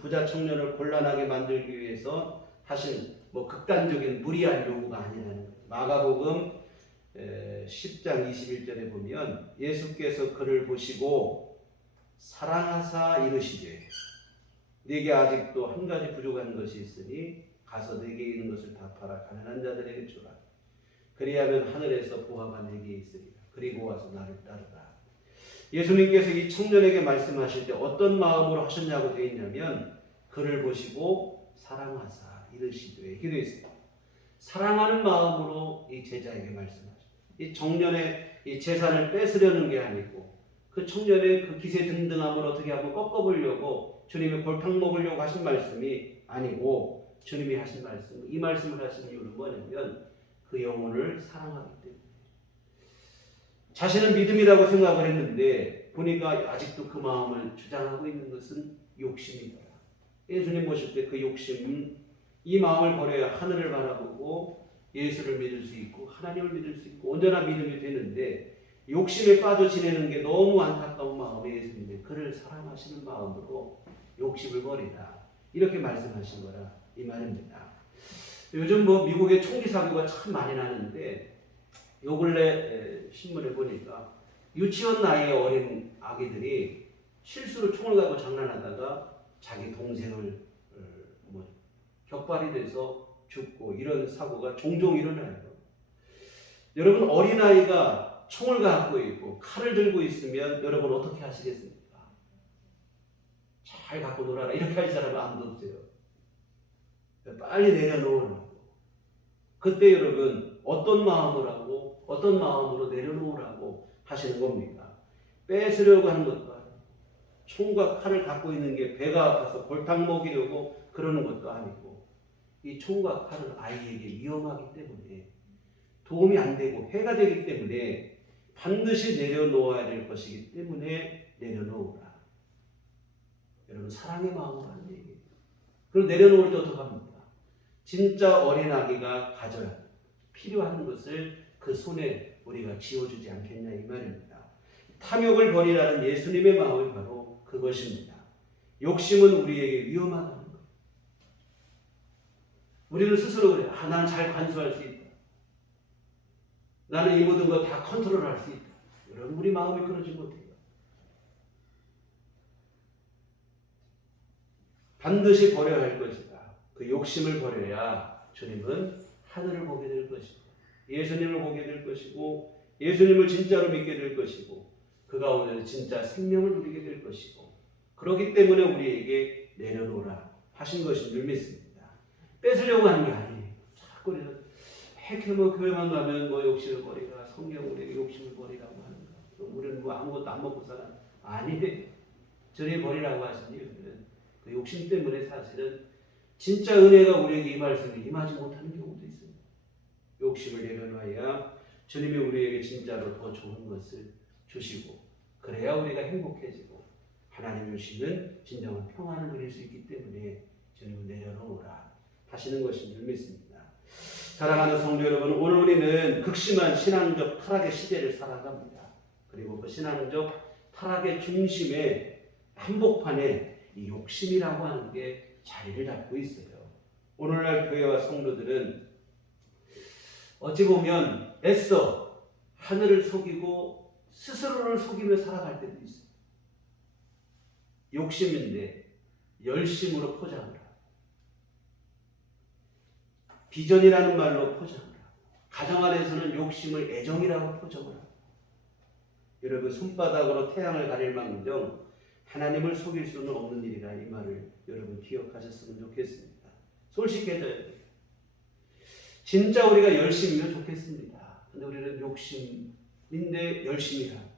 부자 청년을 곤란하게 만들기 위해서 하신 극단적인 무리한 요구가 아니라는 거예요. 마가복음 10장 21절에 보면 예수께서 그를 보시고 사랑하사 이르시되 네게 아직도 한 가지 부족한 것이 있으니 가서 네게 있는 것을 다 팔아 가난한 자들에게 주라. 그리하면 하늘에서 보화가 네게 있으리라. 그리고 와서 나를 따르라. 예수님께서 이 청년에게 말씀하실 때 어떤 마음으로 하셨냐고 되어 있냐면 그를 보시고 사랑하사 이르시되 이렇게 되어 있습니다. 사랑하는 마음으로 이 제자에게 말씀하십니다. 이 청년의 이 재산을 뺏으려는 게 아니고 그 청년의 그 기세등등함을 어떻게 한번 꺾어보려고 주님이 골탕 먹으려고 하신 말씀이 아니고 주님이 하신 말씀, 이 말씀을 하신 이유는 뭐냐면 그 영혼을 사랑하기 때문에 자신은 믿음이라고 생각을 했는데 보니까 아직도 그 마음을 주장하고 있는 것은 욕심이다. 예수님 보실 때 그 욕심, 이 마음을 버려야 하늘을 바라보고 예수를 믿을 수 있고 하나님을 믿을 수 있고 온전한 믿음이 되는데 욕심에 빠져 지내는 게 너무 안타까운 마음에 예수님이 그를 사랑하시는 마음으로 욕심을 버리라 이렇게 말씀하신 거라 이 말입니다. 요즘 미국의 총기 사고가 참 많이 나는데 요 근래 신문에 보니까 유치원 나이의 어린 아기들이 실수로 총을 갖고 장난하다가 자기 동생을 격발이 돼서 죽고 이런 사고가 종종 일어나요. 여러분 어린아이가 총을 갖고 있고 칼을 들고 있으면 여러분 어떻게 하시겠습니까? 잘 갖고 놀아라 이렇게 할 사람은 아무도 없어요. 빨리 내려놓으라고. 그때 여러분 어떤 마음으로 내려놓으라고 하시는 겁니까? 뺏으려고 하는 것도 아니고 총과 칼을 갖고 있는 게 배가 아파서 골탕 먹이려고 그러는 것도 아니고 이 총과 칼은 아이에게 위험하기 때문에 도움이 안 되고 해가 되기 때문에 반드시 내려놓아야 될 것이기 때문에 내려놓으라. 여러분 사랑의 마음으로 하는 얘기예요. 그럼 내려놓을 때 어떡합니까? 진짜 어린 아기가 가져야 필요한 것을 그 손에 우리가 쥐어주지 않겠냐 이 말입니다. 탐욕을 버리라는 예수님의 마음이 바로 그것입니다. 욕심은 우리에게 위험하다는 것. 우리는 스스로 그래요. 나는 잘 관수할 수 있다. 나는 이 모든 것 다 컨트롤할 수 있다. 여러분 우리 마음이 그러지 못해요. 반드시 버려야 할 것이다. 그 욕심을 버려야 주님은 하늘을 보게 될 것이고 예수님을 보게 될 것이고 예수님을 진짜로 믿게 될 것이고 그 가운데 진짜 생명을 누리게 될 것이고 그렇기 때문에 우리에게 내려놓으라 하신 것인 줄 믿습니다. 뺏으려고 하는 게 아니에요. 자꾸 교회만 가면 욕심을 버리라 성경 우리에게 욕심을 버리라고 하는 거. 우리는 아무것도 안 먹고 살아. 아니 저리 버리라고 하신 이유는 그 욕심 때문에 사실은 진짜 은혜가 우리에게 이 말씀이 임하지 못하는 경우도 있습니다. 욕심을 내려놔야 주님이 우리에게 진짜로 더 좋은 것을 주시고 그래야 우리가 행복해지고 하나님 주시는 진정한 평안을 누릴 수 있기 때문에 주님을 내려놓으라 하시는 것인 줄 믿습니다. 사랑하는 성도 여러분, 오늘 우리는 극심한 신앙적 타락의 시대를 살아갑니다. 그리고 그 신앙적 타락의 중심에 한복판에 이 욕심이라고 하는 게 자리를 잡고 있어요. 오늘날 교회와 성도들은 어찌 보면 애써 하늘을 속이고 스스로를 속이며 살아갈 때도 있어요. 욕심인데 열심으로 포장을 하고, 비전이라는 말로 포장을 하고, 가정 안에서는 욕심을 애정이라고 포장을 하고, 여러분 손바닥으로 태양을 가릴 망정 하나님을 속일 수는 없는 일이라, 이 말을 여러분 기억하셨으면 좋겠습니다. 솔직해져야 돼요. 진짜 우리가 열심이면 좋겠습니다. 근데 우리는 욕심인데 열심히 하고,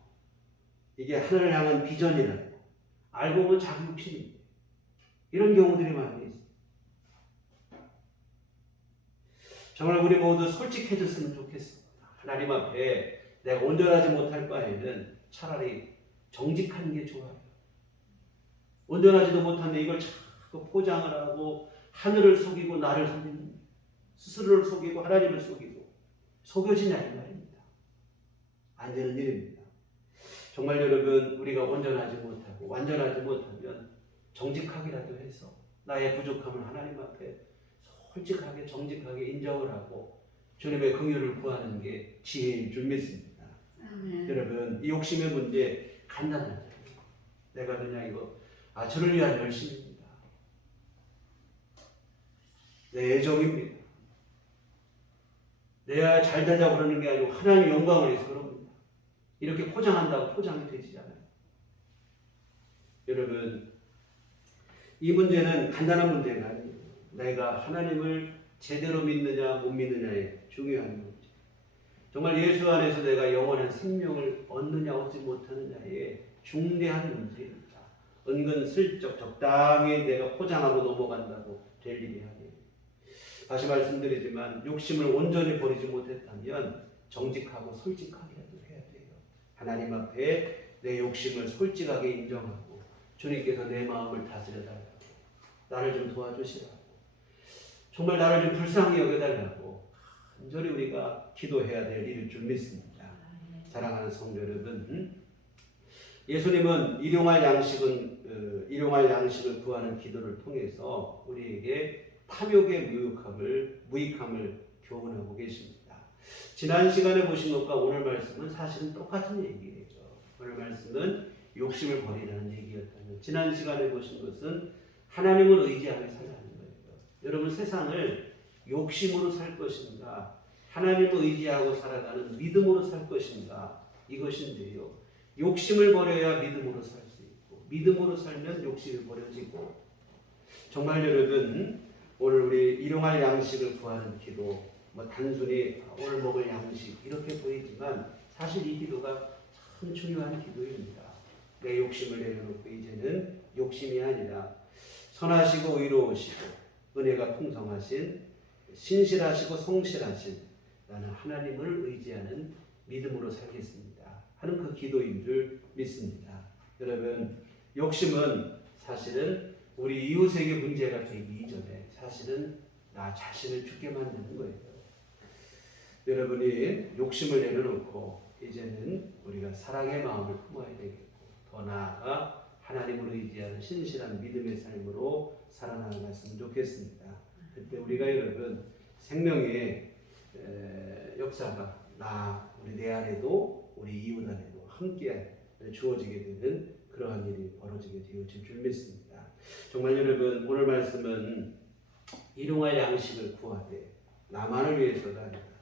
이게 하늘을 향한 비전이라고 알고 보면 자기 욕심이에요. 이런 경우들이 많이 있어요. 정말 우리 모두 솔직해졌으면 좋겠습니다. 하나님 앞에 내가 온전하지 못할 바에는 차라리 정직한 게 좋아요. 온전하지도 못한데 이걸 자꾸 포장을 하고 하늘을 속이고 나를 속이는, 스스로를 속이고 하나님을 속이고 속여지냐 이 말입니다. 안 되는 일입니다. 정말 여러분, 우리가 온전하지 못하고 완전하지 못하면 정직하기라도 해서 나의 부족함을 하나님 앞에 솔직하게 정직하게 인정을 하고 주님의 긍휼을 구하는 게 지혜인 줄 믿습니다. 여러분, 이 욕심의 문제 간단하죠. 내가 그냥 이거 저를 위한 열심입니다. 내 애정입니다. 내가 잘 되자고 그러는 게 아니고 하나님의 영광을 위해서 그럽니다. 이렇게 포장한다고 포장이 되지 않아요. 여러분, 이 문제는 간단한 문제가 아니에요. 내가 하나님을 제대로 믿느냐 못 믿느냐의 중요한 문제. 정말 예수 안에서 내가 영원한 생명을 얻느냐 얻지 못하느냐의 중대한 문제입니다. 은근슬쩍 적당히 내가 포장하고 넘어간다고 될 일이 아니에요. 다시 말씀드리지만 욕심을 온전히 버리지 못했다면 정직하고 솔직하게라도 해야 돼요. 하나님 앞에 내 욕심을 솔직하게 인정하고 주님께서 내 마음을 다스려달라고, 나를 좀 도와주시라고, 정말 나를 좀 불쌍히 여겨달라고 간절히 우리가 기도해야 될 일일 줄 믿습니다. 사랑하는 성도 여러분, 예수님은 일용할 양식을 구하는 기도를 통해서 우리에게 탐욕의 무익함을 교훈하고 계십니다. 지난 시간에 보신 것과 오늘 말씀은 사실은 똑같은 얘기예요. 오늘 말씀은 욕심을 버리라는 얘기였다면, 지난 시간에 보신 것은 하나님을 의지하며 살라는 거예요. 여러분, 세상을 욕심으로 살 것인가, 하나님을 의지하고 살아가는 믿음으로 살 것인가, 이것인데요. 욕심을 버려야 믿음으로 살 수 있고, 믿음으로 살면 욕심이 버려지고, 정말 여러분, 오늘 우리 일용할 양식을 구하는 기도, 단순히 오늘 먹을 양식 이렇게 보이지만 사실 이 기도가 참 중요한 기도입니다. 내 욕심을 내려놓고 이제는 욕심이 아니라 선하시고 의로우시고 은혜가 풍성하신 신실하시고 성실하신 나는 하나님을 의지하는 믿음으로 살겠습니다 하는 그 기도인 줄 믿습니다. 여러분, 욕심은 사실은 우리 이웃에게 문제가 되기 이전에 사실은 나 자신을 죽게 만드는 거예요. 여러분이 욕심을 내려놓고 이제는 우리가 사랑의 마음을 품어야 되겠고, 더 나아가 하나님을 의지하는 신실한 믿음의 삶으로 살아나갔으면 좋겠습니다. 그때 우리가 여러분 생명의 역사가 우리 내 안에도 우리 이웃 안에도 함께 주어지게 되는 그러한 일이 벌어지게 되어질 줄 믿습니다. 정말 여러분, 오늘 말씀은 일용할 양식을 구하되 나만을 위해서가 아니라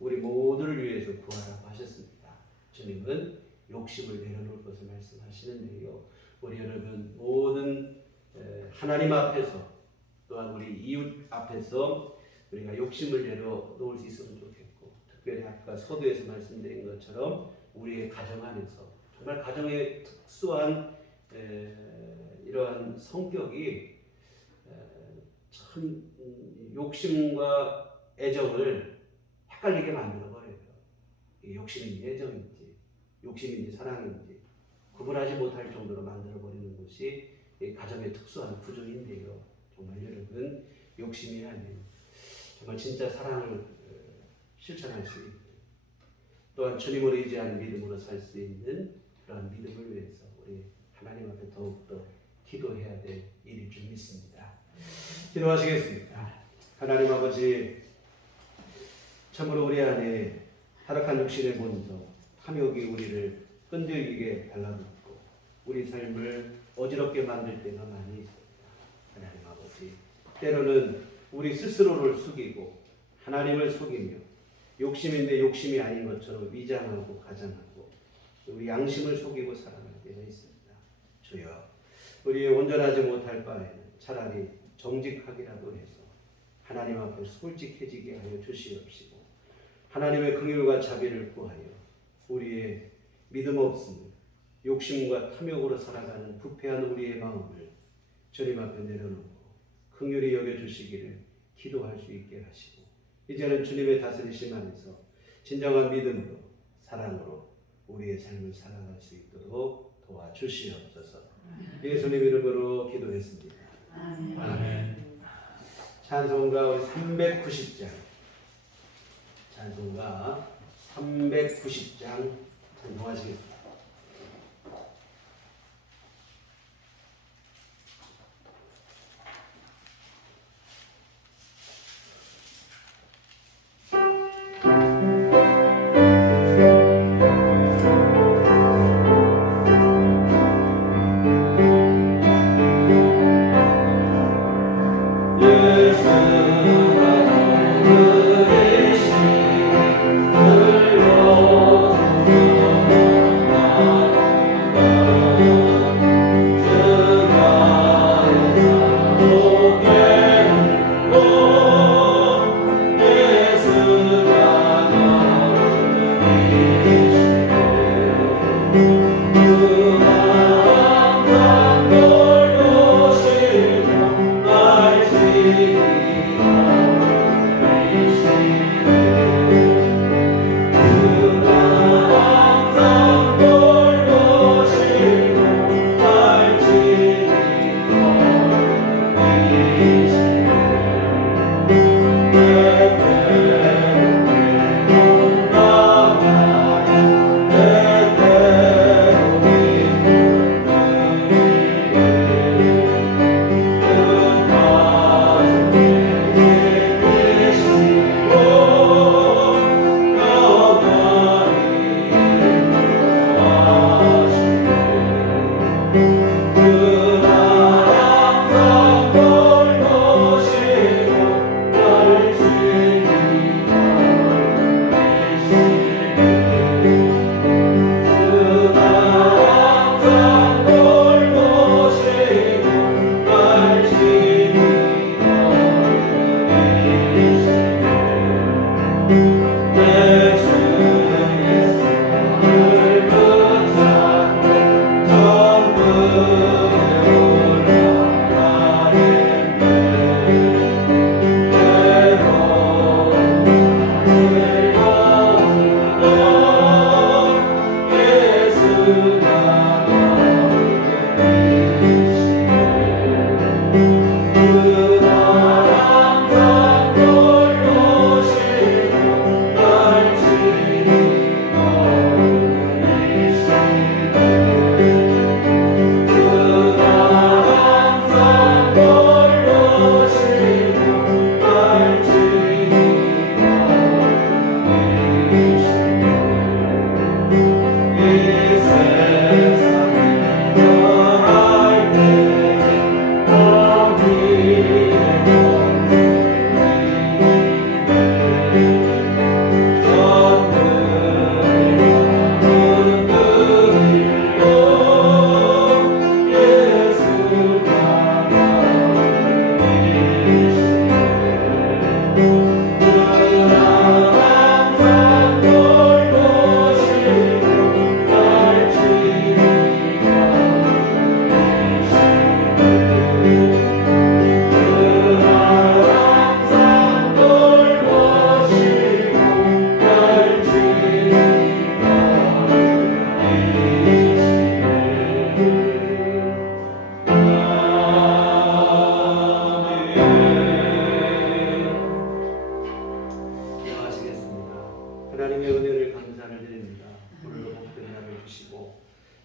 우리 모두를 위해서 구하라고 하셨습니다. 주님은 욕심을 내려놓을 것을 말씀하시는데요. 우리 여러분 모든 하나님 앞에서 또한 우리 이웃 앞에서 우리가 욕심을 내려놓을 수 있으면 좋겠고, 특별히 아까 서두에서 말씀드린 것처럼 우리의 가정 안에서 정말 가정의 특수한 이러한 성격이 참 욕심과 애정을 헷갈리게 만들어버려요. 욕심인지 애정인지, 욕심인지 사랑인지 구분하지 못할 정도로 만들어버리는 것이 가정의 특수한 구조인데요. 정말 여러분, 욕심이 아닌 정말 진짜 사랑을 실천할 수 있는, 또한 주님을 의지하는 믿음으로 살 수 있는 그런 믿음을 위해서 우리 하나님 앞에 더욱더 기도해야 될 일일 줄 믿습니다. 기도하시겠습니다. 하나님 아버지, 참으로 우리 안에 타락한 육신의 본성, 탐욕이 우리를 끈질기게 달라붙고 우리 삶을 어지럽게 만들 때가 많이 있습니다. 하나님 아버지, 때로는 우리 스스로를 속이고 하나님을 속이며 욕심인데 욕심이 아닌 것처럼 위장하고 가장하고 우리 양심을 속이고 살아갈 때가 있습니다. 주여, 우리 온전하지 못할 바에는 차라리 정직하기라도 해서 하나님 앞에 솔직해지게 하여 주시옵시고 하나님의 긍휼과 자비를 구하여 우리의 믿음 없음을 욕심과 탐욕으로 살아가는 부패한 우리의 마음을 주님 앞에 내려놓고 긍휼히 여겨주시기를 기도할 수 있게 하시고 이제는 주님의 다스리심 안에서 진정한 믿음으로 사랑으로 우리의 삶을 살아갈 수 있도록 도와주시옵소서. 예수님 이름으로 기도했습니다. 아멘. 찬송가 우리 390장 찬송가 390장 찬송하시겠습니다.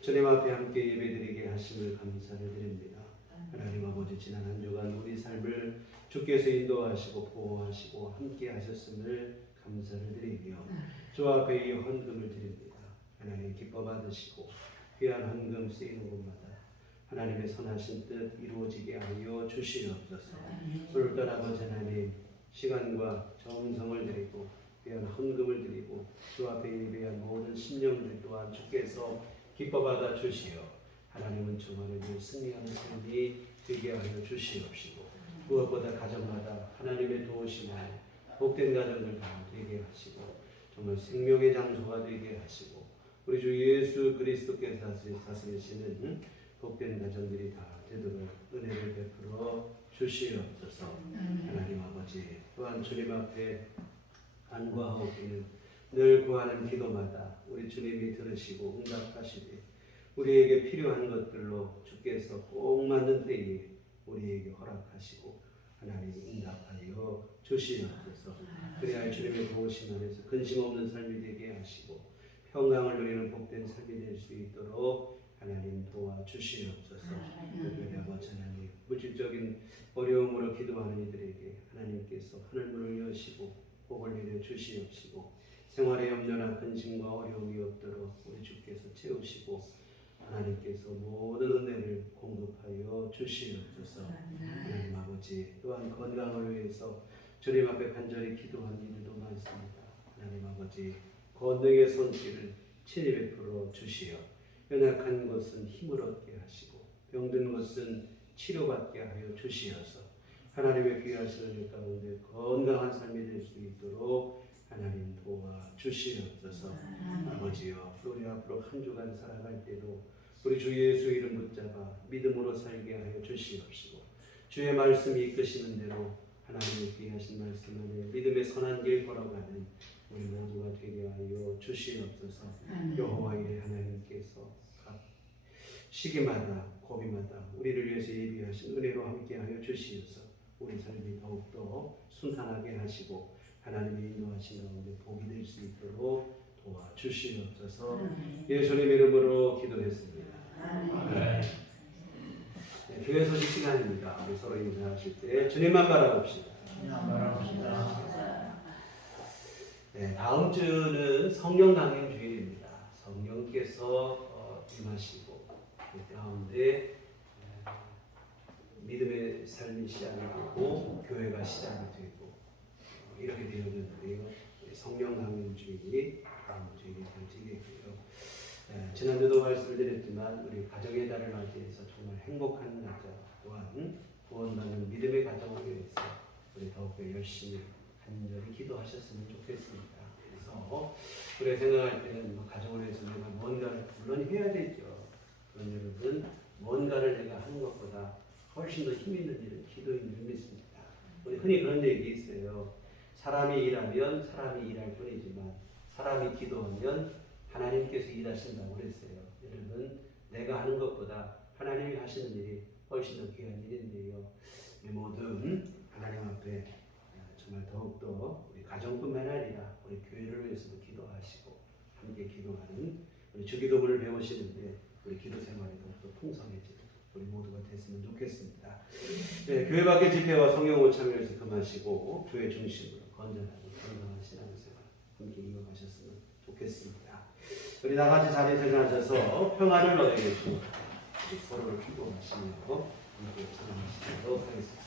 주님 앞에 함께 예배드리게 하심을 감사를 드립니다. 하나님 아버지, 지난 한 주간 우리 삶을 주께서 인도하시고 보호하시고 함께 하셨음을 감사를 드리며 주 앞에 이 헌금을 드립니다. 하나님 기뻐 받으시고 귀한 헌금 쓰이는 곳마다 하나님의 선하신 뜻 이루어지게 하여 주시옵소서. 오늘도 아버지 하나님 시간과 정성을 드리고 귀한 헌금을 드리고 주 앞에 예배한 모든 심령들 또한 주께서 기뻐 받아 주시어 하나님은 주만의 승리하는 삶이 되게 하여 주시옵시고 무엇보다 가정마다 하나님의 도우심으로 복된 가정을 다 되게 하시고 정말 생명의 장소가 되게 하시고 우리 주 예수 그리스도께서 다스리시는 복된 가정들이 다 되도록 은혜를 베풀어 주시옵소서. 하나님 아버지 또한 주님 앞에 간구하옵기는 늘 구하는 기도마다 우리 주님이 들으시고 응답하시되 우리에게 필요한 것들로 주께서 꼭 맞는 때에 우리에게 허락하시고 하나님 응답하여 주시옵소서. 그래야 주님의 도우심 안에서 근심 없는 삶이 되게 하시고 평강을 누리는 복된 삶이 될 수 있도록 하나님 도와주시옵소서. 특별히 아버지 하나님 물질적인 어려움으로 기도하는 이들에게 하나님께서 하늘문을 여시고 복을 내려 주시옵시고 생활의 염려나 근심과 어려움이 없도록 우리 주께서 채우시고 하나님께서 모든 은혜를 공급하여 주시옵소서. 하나님 아버지 또한 건강을 위해서 주님 앞에 간절히 기도한 이들도 많습니다. 하나님 아버지 권능의 손길을 친히 베풀어 주시어 연약한 것은 힘을 얻게 하시고 병든 것은 치료받게 하여 주시어서 하나님의 귀하신 은혜 가운데 건강한 삶이 될 수 있도록 하나님 도와 주시옵소서. 아버지여 우리 앞으로 한 주간 살아갈 때도 우리 주 예수 이름 붙잡아 믿음으로 살게 하여 주시옵시고 주의 말씀이 이끄시는 대로 하나님의 귀하신 말씀 안에 믿음의 선한 길 걸어가는 우리 모두가 되게 하여 주시옵소서. 여호와 이레 하나님께서 각 시기마다 고비마다 우리를 위해서 예비하신 은혜로 함께하여 주시어서 우리 삶이 더욱더 순탄하게 하시고 하나님의 인도하신 가운데 복이 될 수 있도록 도와주시옵소서. 예수님 이름으로 기도했습니다. 아멘. 네, 교회 소식 시간입니다. 우리 서로 인사하실 때 주님만 바라봅시다. 네, 다음 주는 성령 강림 주일입니다. 성령께서 임하시고 그 가운데 믿음의 삶이 시작이 되고 교회가 시작이 되고 이렇게 되어졌는데요. 성령 강림 주일이 다음 주일이 되겠고요. 지난주도 말씀드렸지만 우리 가정의 달을 맞이해서 정말 행복한 가정 또한 구원받는 믿음의 가정을 위해서 우리 더욱더 열심히 간절히 기도하셨으면 좋겠습니다. 그래서 우리가 생각할 때는 가정을 위해서 내가 뭔가를 물론 해야 되죠. 그런 여러분 뭔가를 내가 하는 것보다 훨씬 더 힘 있는 일은 기도인 줄 믿습니다. 우리 흔히 그런 얘기 있어요. 사람이 일하면 사람이 일할 뿐이지만 사람이 기도하면 하나님께서 일하신다고 그랬어요. 여러분 내가 하는 것보다 하나님이 하시는 일이 훨씬 더 귀한 일인데요. 우리 모두 하나님 앞에 정말 더욱더 우리 가정뿐만 아니라 우리 교회를 위해서도 기도하시고 함께 기도하는 우리 주기도문을 배우시는데 우리 기도 생활이 더욱더 풍성해지는 우리 모두가 됐으면 좋겠습니다. 네, 교회 밖의 집회와 성령 참여해서 금하시고 교회 중심으로 건전하고 건강한 신앙생활 함께 이어가셨으면 좋겠습니다. 우리 다 같이 자리에서 일어나셔서 평안을 너에게 주고 서로를 축복하시며 함께 찬양하시도록 하겠습니다.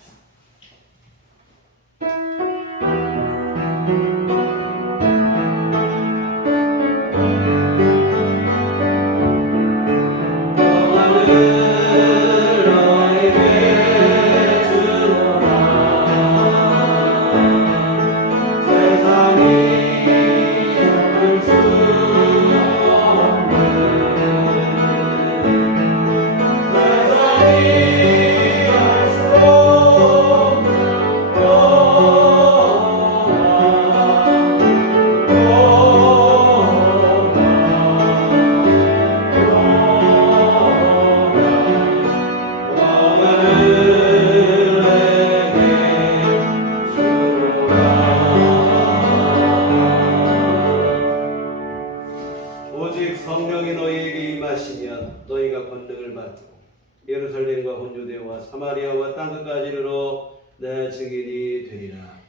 예루살렘과 혼주대와 사마리아와 땅끝까지 이르러 내 증인이 되리라.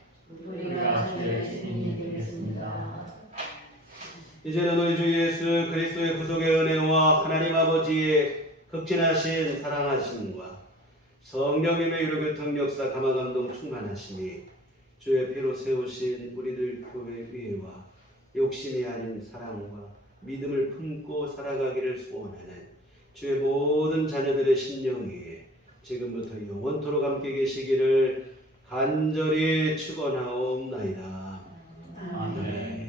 우리가 주의 증인이 되겠습니다. 이제는 우리 주 예수 그리스도의 구속의 은혜와 하나님 아버지의 극진하신 사랑하심과 성령님의 유로교통 역사 감화감동 충만하심이 주의 피로 세우신 우리들 교회 위에와 욕심이 아닌 사랑과 믿음을 품고 살아가기를 소원하는 주의 모든 자녀들의 심령 위에 지금부터 영원토록 함께 계시기를 간절히 축원하옵나이다. 아멘.